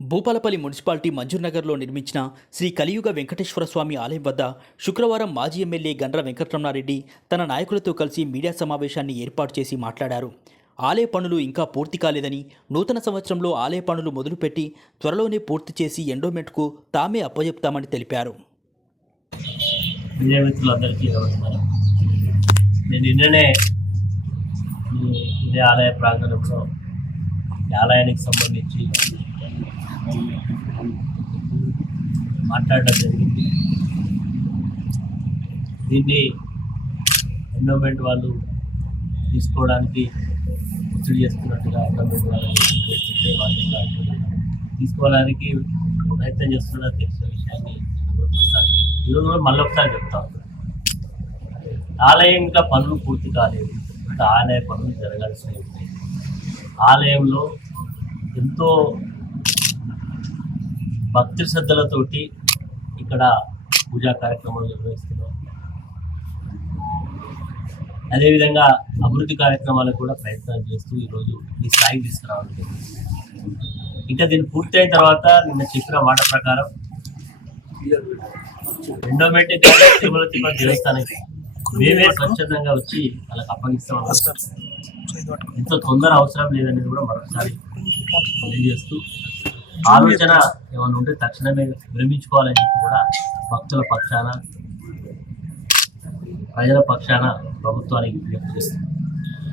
Bhupalpally municipality మంజూర్నగర్లో నిర్మించిన శ్రీ కలియుగ వెంకటేశ్వర స్వామి ఆలయం వద్ద శుక్రవారం మాజీ ఎమ్మెల్యే గండ్ర వెంకటరమణారెడ్డి తన నాయకులతో కలిసి మీడియా సమావేశాన్ని ఏర్పాటు చేసి మాట్లాడారు. ఆలయ పనులు ఇంకా పూర్తి కాలేదని, నూతన సంవత్సరంలో ఆలయ పనులు మొదలుపెట్టి త్వరలోనే పూర్తి చేసి ఎండోమెంట్కు తామే అప్పచెప్తామని తెలిపారు. ఇదే ఆలయ ప్రాంగణంలో ఆలయానికి సంబంధించి మాట్లాడడం జరిగింది. దీన్ని ఎండోమెంట్ వాళ్ళు తీసుకోవడానికి ఒత్తిడి చేస్తున్నట్టుగా ఎండోమెంట్ వాళ్ళు తీసుకోవడానికి ప్రయత్నం చేస్తున్నట్టు తెలిసిన విషయాన్ని ఈరోజు కూడా మళ్ళీ ఒకసారి చెప్తాం. ఆలయం ఇంకా పనులు పూర్తి కాలేదు, ఇంకా ఆలయ పనులు జరగాల్సి ఉంది. ఆలయంలో ఎంతో భక్తి శ్రద్ధలతోటి ఇక్కడ పూజా కార్యక్రమాలు నిర్వహిస్తున్నాం. అదేవిధంగా అభివృద్ధి కార్యక్రమాలకు కూడా ప్రయత్నాలు చేస్తూ ఈరోజు ఈ స్థాయికి తీసుకురావాలి. ఇంకా దీన్ని పూర్తయిన తర్వాత నిన్న చెప్పిన మాట ప్రకారం ఎండోమెంట్ తిరుమల తిరుపతి దేవస్థానానికి మేమే స్వచ్ఛందంగా వచ్చి వాళ్ళకి అప్పగిస్తాం. ఎంతో తొందర అవసరం లేదనేది కూడా మరొకసారి తెలియజేస్తూ, ఆలోచన ఏమైనా ఉంటే తక్షణమే విరమించుకోవాలని చెప్పి కూడా భక్తుల పక్షాన, ప్రజల పక్షాన ప్రభుత్వానికి విజ్ఞప్తి చేస్తుంది.